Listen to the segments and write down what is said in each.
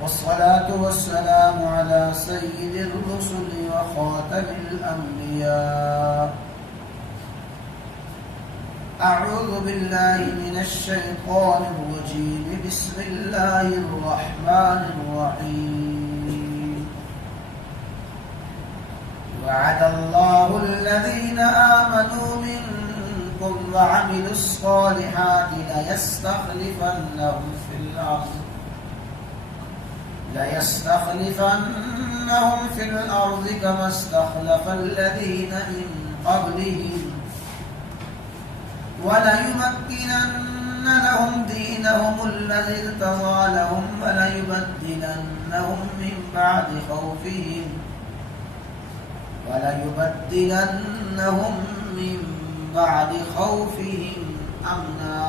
والصلاة والسلام على سيد الرسل وخاتم الأنبياء. أعوذ بالله من الشيطان الرجيم. بسم الله الرحمن الرحيم. وعد الله الذين آمنوا منكم وعملوا الصالحات ليستخلفنهم في الأرض كما استخلف الذين من قبلهم وليمكنن لهم دينهم الذي ارتضى لهم وليبدلنهم من بعد خوفهم أمنا.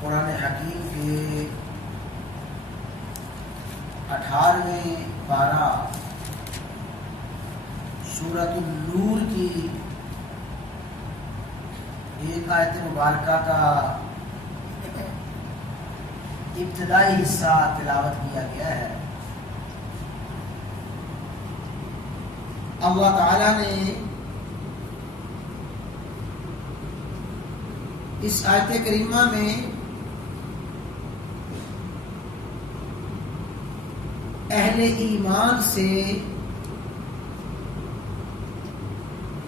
قرآن حکیم کے 18ویں پارہ سورۃ النور کی ایک آیت مبارکہ کا ابتدائی حصہ تلاوت کیا گیا ہے. اللہ تعالی نے اس آیت کریمہ میں اہل ایمان سے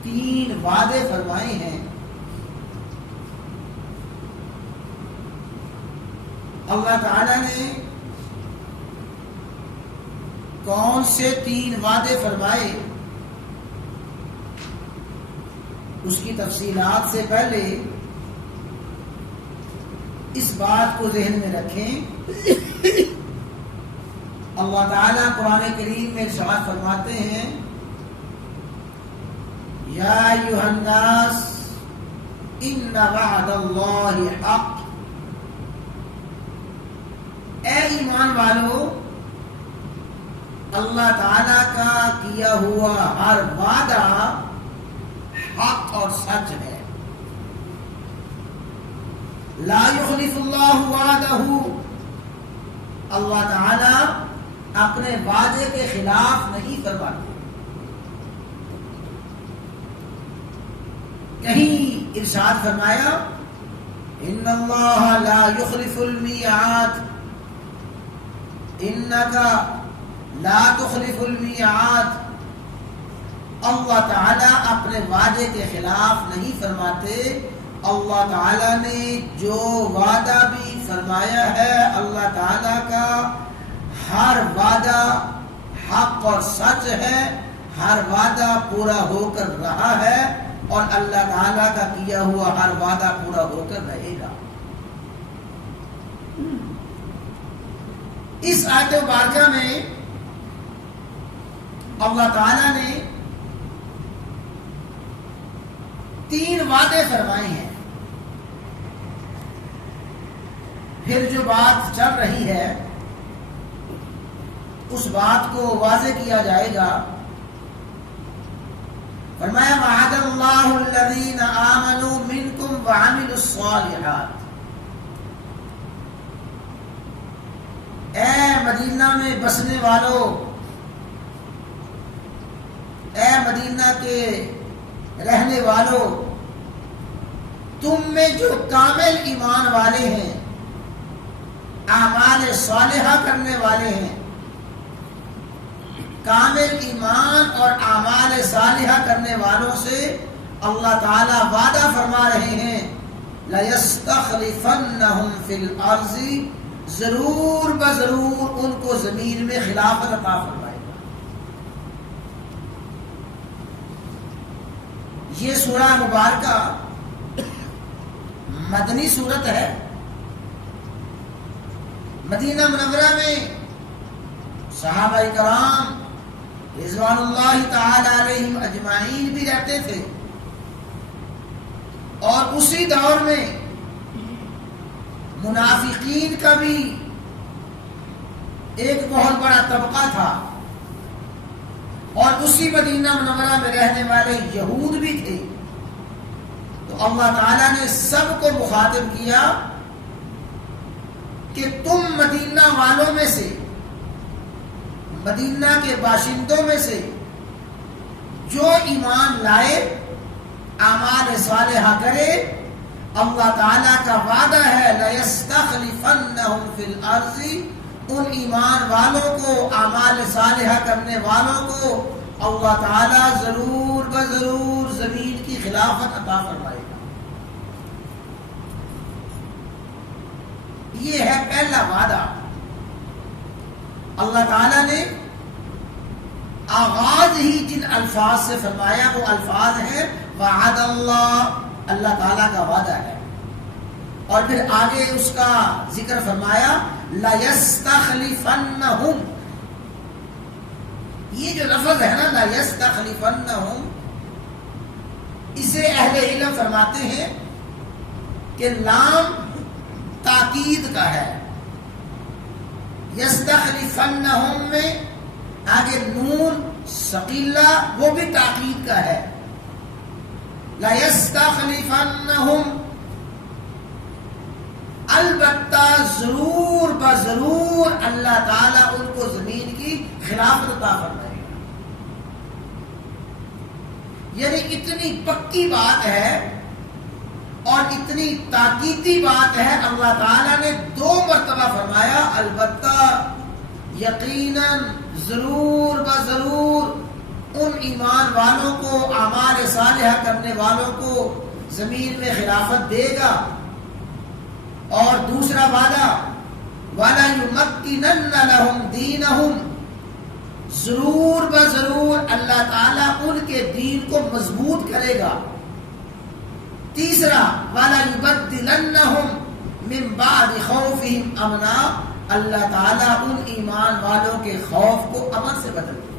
3 وعدے فرمائے ہیں. اللہ تعالی نے کون سے 3 وعدے فرمائے اس کی تفصیلات سے پہلے اس بات کو ذہن میں رکھیں. اللہ تعالیٰ قرآن کریم میں ارشاد فرماتے ہیں یا ایھا الناس ان وعد اللہ حق. اے ایمان والو، اللہ تعالیٰ کا کیا ہوا ہر وعدہ حق اور سچ ہے. لا یخلف اللہ وعدہ، اللہ تعالیٰ اپنے وعدے کے خلاف نہیں فرماتے. کہیں ارشاد فرمایا ان اللہ لا یخلف المیعاد، انک لا تخلف المیعاد. اللہ تعالیٰ اپنے وعدے کے خلاف نہیں فرماتے. اللہ تعالیٰ نے جو وعدہ بھی فرمایا ہے، اللہ تعالیٰ کا ہر وعدہ حق اور سچ ہے. ہر وعدہ پورا ہو کر رہا ہے اور اللہ تعالیٰ کا کیا ہوا ہر وعدہ پورا ہو کر رہے گا. اس آیت مبارکہ میں اللہ تعالیٰ نے 3 وعدے فرمائے ہیں. پھر جو بات چل رہی ہے اس بات کو واضح کیا جائے گا. فرمایا وعد اللہ الذین آمنوا منکم وعملوا الصالحات. اے مدینہ میں بسنے والوں، اے مدینہ کے رہنے والوں، تم میں جو کامل ایمان والے ہیں، اعمال صالحہ کرنے والے ہیں، کامل ایمان اور اعمال صالحہ کرنے والوں سے اللہ تعالیٰ وعدہ فرما رہے ہیں لَيَسْتَخْلِفَنَّهُمْ فِي الْأَرْضِ، ضرور بضرور ان کو زمین میں خلافت عطا فرمائے گا. یہ سورہ مبارکہ مدنی سورت ہے. مدینہ منورہ میں صحابہ کرام رضوان اللہ تعالی علیہم اجمعین بھی رہتے تھے، اور اسی دور میں منافقین کا بھی ایک بہت بڑا طبقہ تھا اور اسی مدینہ منورہ میں رہنے والے یہود بھی تھے، تو اللہ تعالیٰ نے سب کو مخاطب کیا کہ تم مدینہ والوں میں سے، مدینہ کے باشندوں میں سے جو ایمان لائے، اعمال صالحہ کرے، اللہ تعالیٰ کا وعدہ ہے لَيَسْتَخْلِفَنَّهُمْ فِي الْأَرْضِ، ان ایمان والوں کو، اعمال صالحہ کرنے والوں کو اللہ تعالیٰ ضرور بضرور زمین کی خلافت عطا فرمائے گا۔ یہ ہے پہلا وعدہ۔ اللہ تعالیٰ نے آغاز ہی جن الفاظ سے فرمایا وہ الفاظ ہیں وعد اللہ، اللہ تعالیٰ کا وعدہ ہے، اور پھر آگے اس کا ذکر فرمایا لَيَسْتَخْلِفَنَّهُمْ، یہ جو لفظ ہے نا لَيَسْتَخْلِفَنَّهُمْ، اسے اہل علم فرماتے ہیں کہ لام تاکید کا ہے، یستخلفنہم میں آگے نون ثقیلہ وہ بھی تاکید کا ہے، لَيَسْتَخْلِفَنَّهُمْ، البتہ ضرور بضرور اللہ تعالیٰ ان کو زمین کی خلافت عطا فرمائے گا۔ یعنی اتنی پکی بات ہے اور اتنی تاکیدی بات ہے، اللہ تعالیٰ نے 2 مرتبہ فرمایا البتہ، یقیناً، ضرور بضرور ان ایمان والوں کو، اعمال صالحہ کرنے والوں کو زمین میں خلافت دے گا۔ اور دوسرا وعدہ وَلَيُمَكِّنَنَّ لَهُمْ دِينَهُمْ، ضرور بضرور اللہ تعالیٰ ان کے دین کو مضبوط کرے گا۔ تیسرا وَلَيُبَدِّلَنَّهُمْ مِنْ بَعْدِ خَوْفِهِمْ أَمْنًا، اللہ تعالیٰ ان ایمان والوں کے خوف کو امن سے بدل دے گا۔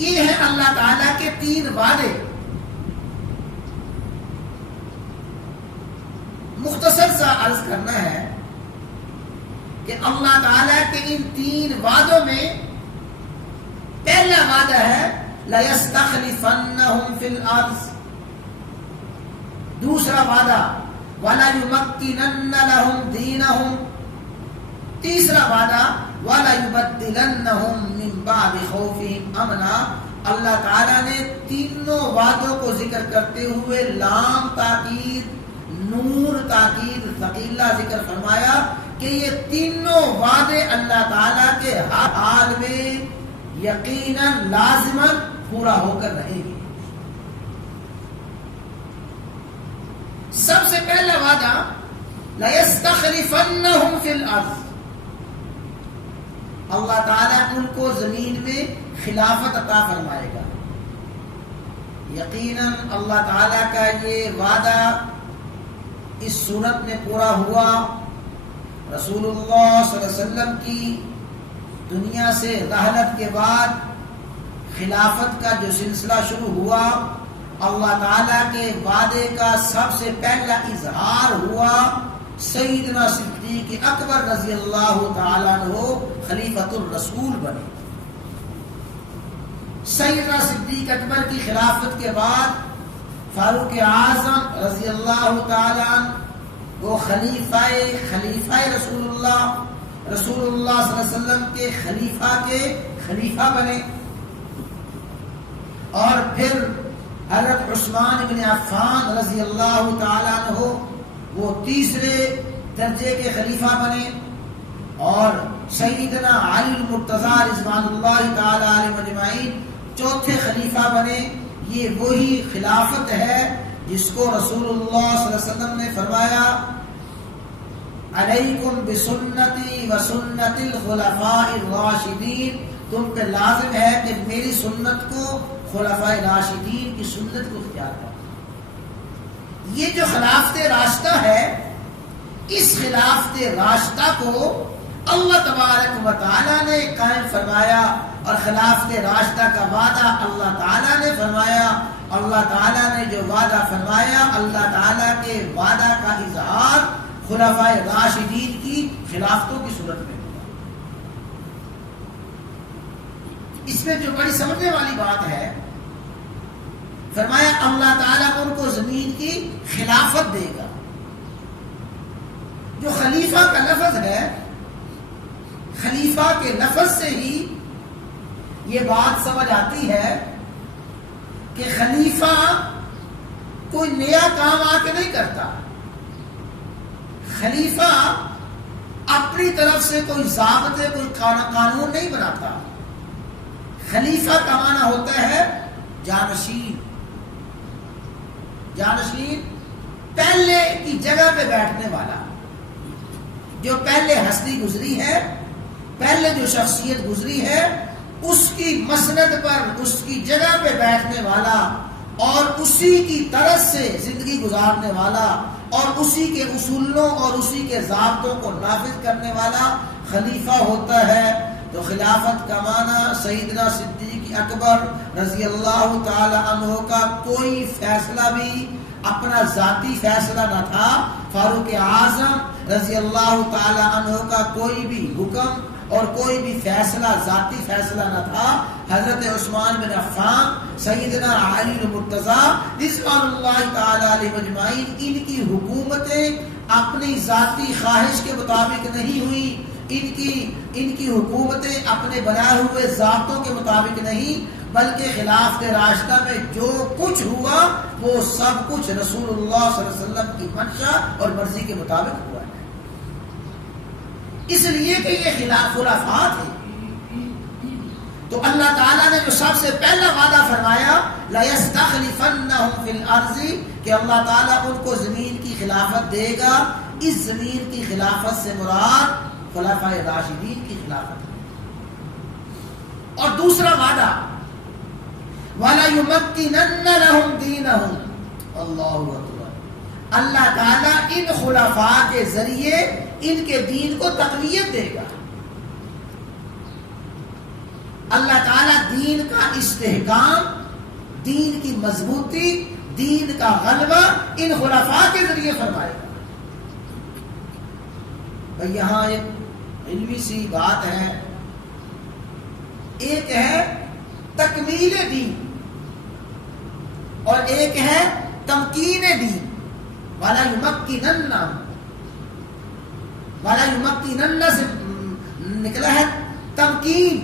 یہ ہے اللہ تعالیٰ کے 3 وعدے۔ مختصر سا عرض کرنا ہے کہ اللہ تعالیٰ کے ان 3 وعدوں میں پہلا وعدہ ہے لَيَسْتَخْلِفَنَّهُمْ فِي الْأَرْضِ، دوسرا وعدہ وَلَيُمَكِّنَنَّ لَهُمْ دِينَهُمْ، تیسرا وعدہ وَلَيُبَدِّلَنَّهُمْ مِنْ بَعْدِ خَوْفِهِمْ أَمْنًا۔ اللہ تعالیٰ نے تینوں وعدوں کو ذکر کرتے ہوئے لام تاکید، نور تاکید، ثقیلہ ذکر فرمایا کہ یہ تینوں وعدے اللہ تعالیٰ کے ہر حال میں یقیناً لازماً پورا ہو کر رہے گی۔ سب سے پہلا وعدہ لَيَسْتَخْلِفَنَّهُمْ فِي الْأَرْضِ، اللہ تعالیٰ ان کو زمین میں خلافت عطا فرمائے گا۔ یقیناً اللہ تعالیٰ کا یہ وعدہ اس صورت میں پورا ہوا۔ رسول اللہ صلی اللہ علیہ وسلم کی دنیا سے رحلت کے بعد خلافت کا جو سلسلہ شروع ہوا، اللہ تعالیٰ کے وعدے کا سب سے پہلا اظہار ہوا، سیدنا صدیق اکبر رضی اللہ تعالیٰ عنہ خلیفۃ الرسول بنے۔ سیدنا صدیق اکبر کی خلافت کے بعد فاروق اعظم رضی اللہ تعالیٰ عنہ وہ خلیفہ رسول اللہ صلی اللہ علیہ وسلم کے خلیفہ بنے، اور پھر حضرت عثمان بن عفان رضی اللہ تعالیٰ عنہ وہ تیسرے درجے کے خلیفہ بنے، اور سیدنا علی المرتضیٰ رضوان اللہ تعالیٰ علیہ مجمعین چوتھے خلیفہ بنے۔ یہ وہی خلافت ہے جس کو رسول اللہ صلی اللہ علیہ وسلم نے فرمایا علیکم بسنتی و سنت الخلفاء الراشدین، تم پہ لازم ہے کہ میری سنت کو، خلفاء راشدین کی سنت کو اختیار کرو۔ یہ جو خلافت راشدہ ہے، اس خلافت راشدہ کو اللہ تبارک و تعالیٰ نے قائم فرمایا، اور خلافت راشدہ کا وعدہ اللہ تعالیٰ نے فرمایا۔ اللہ تعالیٰ نے جو وعدہ فرمایا، اللہ تعالیٰ کے وعدہ کا اظہار خلفاء راشدین کی خلافتوں کی صورت میں ہوا۔ اس میں جو بڑی سمجھنے والی بات ہے، فرمایا اللہ تعالیٰ ان کو زمین کی خلافت دے گا. جو خلیفہ کا لفظ ہے، خلیفہ کے لفظ سے ہی یہ بات سمجھ آتی ہے کہ خلیفہ کوئی نیا کام آ کے نہیں کرتا. خلیفہ اپنی طرف سے کوئی ضابطے، کوئی قانون نہیں بناتا. خلیفہ کا معنی ہوتا ہے جانشین. جانشین پہلے کی جگہ پہ بیٹھنے والا، جو پہلے ہستی گزری ہے، پہلے جو شخصیت گزری ہے، اس کی مسند پر، اس کی جگہ پہ بیٹھنے والا اور اسی کی طرز سے زندگی گزارنے والا اور اسی کے اصولوں اور اسی کے ضابطوں کو نافذ کرنے والا خلیفہ ہوتا ہے. تو خلافت کا معنی سیدنا صدیق اکبر رضی اللہ تعالی عنہ کا کوئی فیصلہ بھی اپنا ذاتی فیصلہ نہ تھا. فاروق اعظم رضی اللہ تعالی عنہ کا کوئی بھی حکم اور کوئی بھی فیصلہ ذاتی فیصلہ نہ تھا. حضرت عثمان بن عفان، سیدنا علی المرتضی رضوان اللہ تعالی علیہ مجمعین، ان کی حکومتیں اپنی ذاتی خواہش کے مطابق نہیں ہوئی. ان کی حکومتیں اپنے بنائے ہوئے ضابطوں کے مطابق نہیں، بلکہ خلافت راشدہ میں جو کچھ ہوا وہ سب کچھ رسول اللہ صلی اللہ علیہ وسلم کی منشا اور مرضی کے مطابق ہوا ہے. اس لیے کہ یہ خلافات ہے. تو اللہ تعالیٰ نے جو سب سے پہلا وعدہ فرمایا لَيَسْتَخْلِفَنَّهُمْ فِي الْأَرْضِ، کہ اللہ تعالیٰ ان کو زمین کی خلافت دے گا. اس زمین کی خلافت سے مراد خلفائے راشدین کی خلافت ہے. اور دوسرا وعدہ وَلَيُمَكِّنَنَّ لَهُمْ دِينَهُمْ، اللہ اکبر. اللہ تعالیٰ ان خلفاء کے ذریعے ان کے دین کو تقویت دے گا. اللہ تعالیٰ دین کا استحکام، دین کی مضبوطی، دین کا غلبہ ان خلفاء کے ذریعے فرمائے گا. بھئی یہاں ایک علمی سی بات ہے. ایک ہے تکمیل دین اور ایک ہے تمکین دین. والا یمکنن سے نکلا ہے تمکین،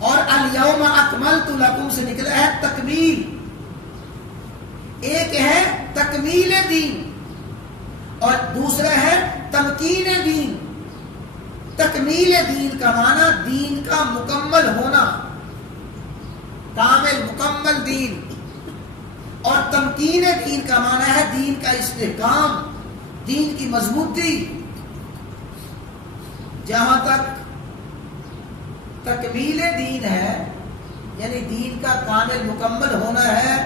اور الیوم اکملت لکم سے نکلا ہے تکمیل. ایک ہے تکمیل دین اور دوسرا ہے تمکین دین. تکمیل دین کا معنی دین کا مکمل ہونا، کامل مکمل دین، اور تمکین دین کا معنی ہے دین کا استحکام، دین کی مضبوطی. جہاں تک تکمیل دین ہے، یعنی دین کا کامل مکمل ہونا ہے،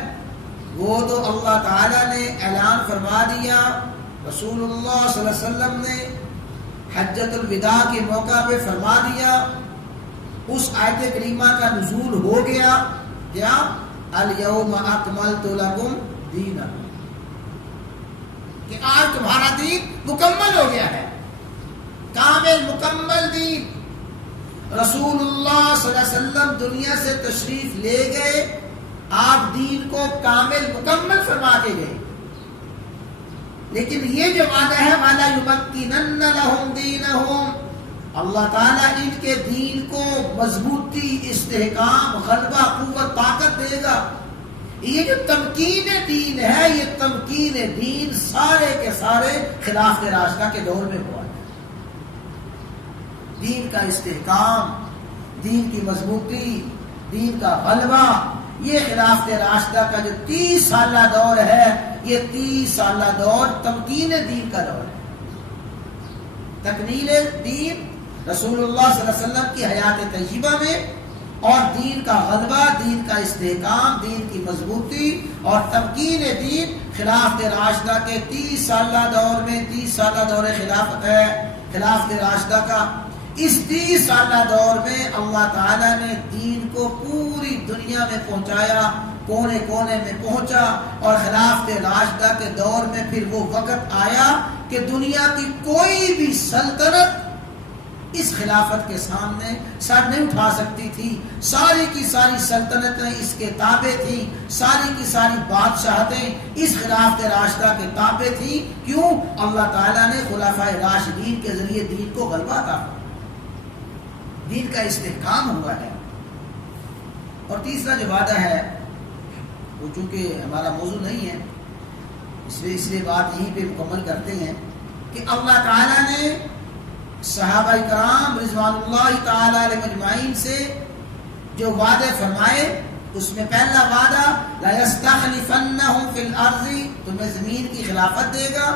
وہ تو اللہ تعالیٰ نے اعلان فرما دیا. رسول اللہ صلی اللہ علیہ وسلم نے حجۃ الوداع کے موقع پہ فرما دیا. اس آیت کریمہ کا نزول ہو گیا. کیا؟ الیوم اکملت لکم دینکم، کہ آج تمہارا دین مکمل ہو گیا ہے، کامل مکمل دین. رسول اللہ صلی اللہ علیہ وسلم دنیا سے تشریف لے گئے، آپ دین کو کامل مکمل فرما کے گئے. لیکن یہ جو وعدہ ہے وَلَا يُمَكِّنَنَّ لَهُمْ دِينَهُمْ، اللہ تعالیٰ ان کے دین کو مضبوطی، استحکام، غلبہ، قوت، طاقت دے گا. یہ جو تمکین دین ہے، یہ تمکین دین سارے کے سارے خلافت راشدہ کے دور میں ہوا ہے. دین کا استحکام، دین کی مضبوطی، دین کا غلبہ، یہ خلافت راشدہ کا جو 30 سالہ دور ہے، یہ 30 سالہ دور تمکین دین کا دور ہے. تکمیل دین رسول اللہ صلی اللہ علیہ وسلم کی حیات طیبہ میں، اور دین کا غلبہ، دین کا استحکام، دین کی مضبوطی اور تمکین دین خلافت راشدہ کے 30 سالہ دور میں. 30 سالہ دور خلافت ہے خلافت راشدہ کا. اس 30 سالہ دور میں اللہ تعالیٰ نے دین کو پوری دنیا میں پہنچایا، کونے کونے میں پہنچا. اور خلافت راشدہ کے دور میں پھر وہ وقت آیا کہ دنیا کی کوئی بھی سلطنت اس خلافت کے سامنے سر نہیں اٹھا سکتی تھی. ساری کی ساری سلطنتیں اس کے تابع تھیں، ساری کی ساری بادشاہتیں اس خلافت راشدہ کے تابع تھیں. کیوں؟ اللہ تعالیٰ نے خلفائے راشدین کے ذریعے دین کو غلبہ تھا، دین کا استحکام ہوا ہے. اور تیسرا جو وعدہ ہے وہ چونکہ ہمارا موضوع نہیں ہے اس لیے بات یہیں پہ مکمل کرتے ہیں کہ اللہ تعالیٰ نے صحابہ کرام رضوان اللہ تعالی علیہ مجمعین سے جو وعدے فرمائے اس میں پہلا وعدہ لَيَسْتَخْلِفَنَّهُمْ فِي الْأَرْضِ، تمہیں زمین کی خلافت دے گا.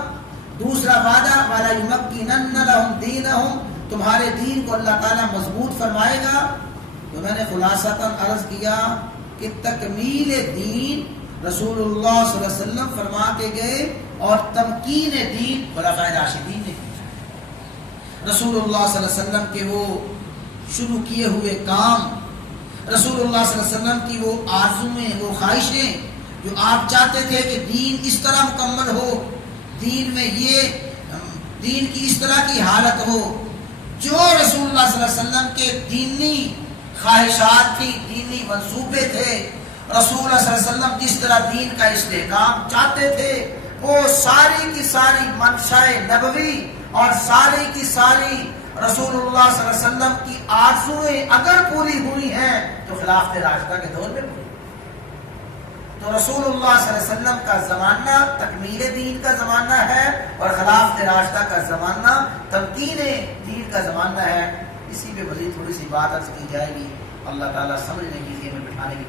دوسرا وعدہ وَلَيُمَكِّنَنَّ لَهُمْ دِينَهُمْ، تمہارے دین کو اللہ تعالیٰ مضبوط فرمائے گا. تو میں نے خلاصتاً عرض کیا کہ تکمیل دین رسول اللہ صلی اللہ علیہ وسلم فرما کے گئے اور تمکین دین خلفائے راشدین نے کیا. رسول اللہ صلی اللہ علیہ وسلم کے وہ شروع کیے ہوئے کام، رسول اللہ صلی اللہ علیہ وسلم کی وہ آرزویں، وہ خواہشیں جو آپ چاہتے تھے کہ دین اس طرح مکمل ہو، دین میں یہ دین کی اس طرح کی حالت ہو، جو رسول اللہ صلی اللہ علیہ وسلم کے دینی خواہشات تھی، دینی منصوبے تھے، رسول اللہ صلی اللہ علیہ وسلم جس طرح دین کا استحکام چاہتے تھے، وہ ساری کی ساری منشائے نبوی اور ساری کی ساری رسول اللہ صلی اللہ علیہ وسلم کی آرزویں اگر پوری ہوئی ہیں تو خلافت راشدہ کے دور میں پوری. تو رسول اللہ صلی اللہ علیہ وسلم کا زمانہ تکمیل دین کا زمانہ ہے اور خلافت راشدہ کا زمانہ تمکین دین کا زمانہ ہے. اسی پہ مزید تھوڑی سی بات عرض کی جائے گی. اللہ تعالیٰ سمجھنے کی ذہن میں بٹھانے کی